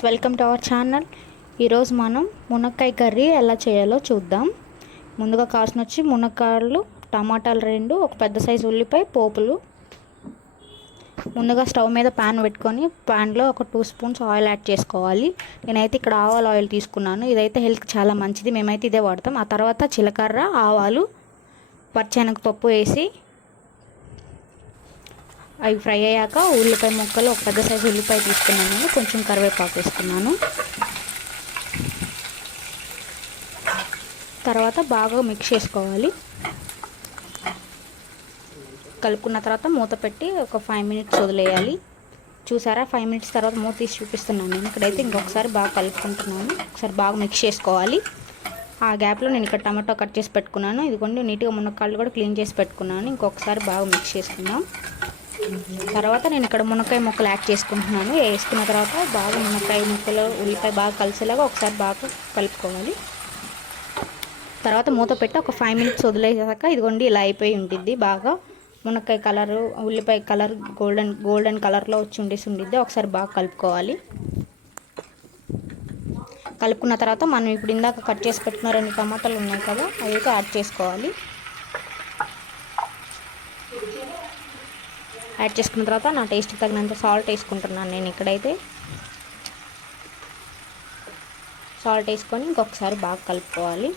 Friends, welcome to our channel. ఈరోజు మనం మునక్కాయ కర్రీ ఎలా చేయాలో చూద్దాం. ముందుగా కాసిన వచ్చి మునక్కాయలు, టమాటాలు 2, ఒక పెద్ద సైజు ఉల్లిపాయ, పోపులు. ముందుగా స్టవ్ మీద ప్యాన్ పెట్టుకొని ప్యాన్లో ఒక 2 స్పూన్స్ ఆయిల్ యాడ్ చేసుకోవాలి. నేనైతే ఇక్కడ ఆవాల ఆయిల్ తీసుకున్నాను. ఇదైతే హెల్త్కి చాలా మంచిది, మేమైతే ఇదే వాడతాం. ఆ తర్వాత జీలకర్ర, ఆవాలు, పచ్చెనగపప్పు వేసి అవి ఫ్రై అయ్యాక ఉల్లిపాయ ముక్కలు, ఒక పెద్ద సైజు ఉల్లిపాయ తీసుకున్నాను. కొంచెం కరివేపాకు వేసుకున్నాను. తర్వాత బాగా మిక్స్ చేసుకోవాలి. కలుపుకున్న తర్వాత మూత పెట్టి ఒక 5 మినిట్స్ వదిలేయాలి. చూసారా, 5 మినిట్స్ తర్వాత మూత తీసి చూపిస్తున్నాను. నేను ఇక్కడైతే ఇంకొకసారి బాగా కలుపుకుంటున్నాను. ఒకసారి బాగా మిక్స్ చేసుకోవాలి. ఆ గ్యాప్లో నేను ఇక్కడ టమాటో కట్ చేసి పెట్టుకున్నాను. ఇదిగోండి, నీట్గా మునక్కాయలు కూడా క్లీన్ చేసి పెట్టుకున్నాను. ఇంకొకసారి బాగా మిక్స్ చేసుకున్నాం. తర్వాత నేను ఇక్కడ మునక్కాయ ముక్కలు యాడ్ చేసుకుంటున్నాను. వేసుకున్న తర్వాత బాగా మునక్కాయ ముక్కలు, ఉల్లిపాయ బాగా కలిసేలాగా ఒకసారి బాగా కలుపుకోవాలి. తర్వాత మూత పెట్టి ఒక 5 మినిట్స్ వదిలేసాక ఇదిగోండి ఇలా అయిపోయి ఉంటుంది. బాగా మునక్కాయ కలరు, ఉల్లిపాయ కలర్ గోల్డెన్ కలర్లో వచ్చి ఉండిద్ది. ఒకసారి బాగా కలుపుకోవాలి. కలుపుకున్న తర్వాత మనం ఇప్పుడు ఇందాక కట్ చేసి పెట్టుకున్న 2 టమాటాలు ఉన్నాయి కదా, అవి అయితే యాడ్ చేసుకోవాలి. యాడ్ చేసుకున్న తర్వాత నా టేస్ట్కి తగినంత సాల్ట్ వేసుకుంటున్నాను. నేను ఇక్కడైతే సాల్ట్ వేసుకొని ఇంకొకసారి బాగా కలుపుకోవాలి.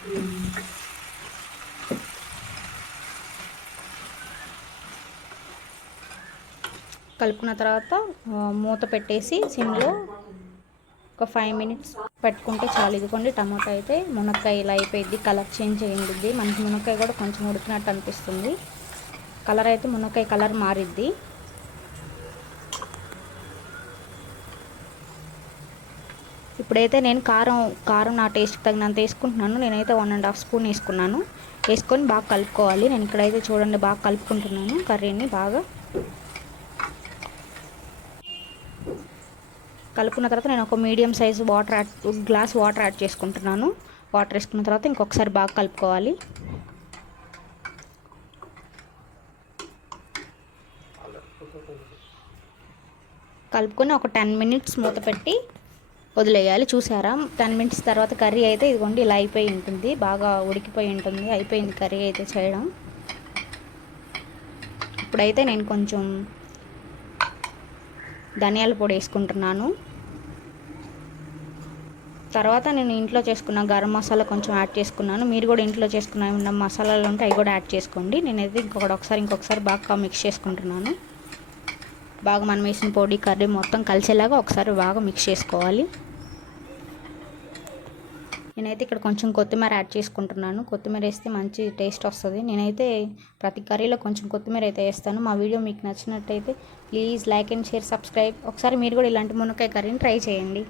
కలుపుకున్న తర్వాత మూత పెట్టేసి సిమ్లో ఒక 5 మినిట్స్ పెట్టుకుంటే చాలు. ఇదిగోండి, టమాటా అయితే మునక్కాయ ఇలా అయిపోయింది. కలర్ చేంజ్ అయ్యింది. మనకి మునక్కాయ కూడా కొంచెం ఉడికినట్టు అనిపిస్తుంది. కలర్ అయితే మునక్కాయ కలర్ మారిద్ది. ఇప్పుడైతే నేను కారం నా టేస్ట్కి తగినంత వేసుకుంటున్నాను. నేనైతే 1.5 స్పూన్ వేసుకున్నాను. వేసుకొని బాగా కలుపుకోవాలి. నేను ఇక్కడైతే చూడండి బాగా కలుపుకుంటున్నాను. కర్రీని బాగా కలుపుకున్న తర్వాత నేను ఒక medium size glass water add చేసుకుంటున్నాను. వాటర్ వేసుకున్న తర్వాత ఇంకొకసారి బాగా కలుపుకోవాలి. కలుపుకొని ఒక 10 మినిట్స్ మూత పెట్టి వదిలేయాలి. చూసారా, 10 మినిట్స్ తర్వాత కర్రీ అయితే ఇదిగోండి ఇలా అయిపోయి ఉంటుంది. బాగా ఉడికిపోయి ఉంటుంది. అయిపోయింది కర్రీ అయితే చేయడం. ఇప్పుడైతే నేను కొంచెం ధనియాల పొడి వేసుకుంటున్నాను. తర్వాత నేను ఇంట్లో చేసుకున్న గరం మసాలా కొంచెం యాడ్ చేసుకున్నాను. మీరు కూడా ఇంట్లో చేసుకున్న ఉన్న మసాలాలు ఉంటే అవి కూడా యాడ్ చేసుకోండి. నేనైతే ఇంకొకసారి బాగా మిక్స్ చేసుకుంటున్నాను. బాగా మనం వేసిన పొడి కర్రీ మొత్తం కలిసేలాగా ఒకసారి బాగా మిక్స్ చేసుకోవాలి. నేనైతే ఇక్కడ కొంచెం కొత్తిమీర యాడ్ చేసుకుంటున్నాను. కొత్తిమీర వేస్తే మంచి టేస్ట్ వస్తుంది. నేనైతే ప్రతి కర్రీలో కొంచెం కొత్తిమీర అయితే వేస్తాను. మా వీడియో మీకు నచ్చినట్టయితే please like and share, subscribe. ఒకసారి మీరు కూడా ఇలాంటి మునక్కాయ కర్రీని ట్రై చేయండి.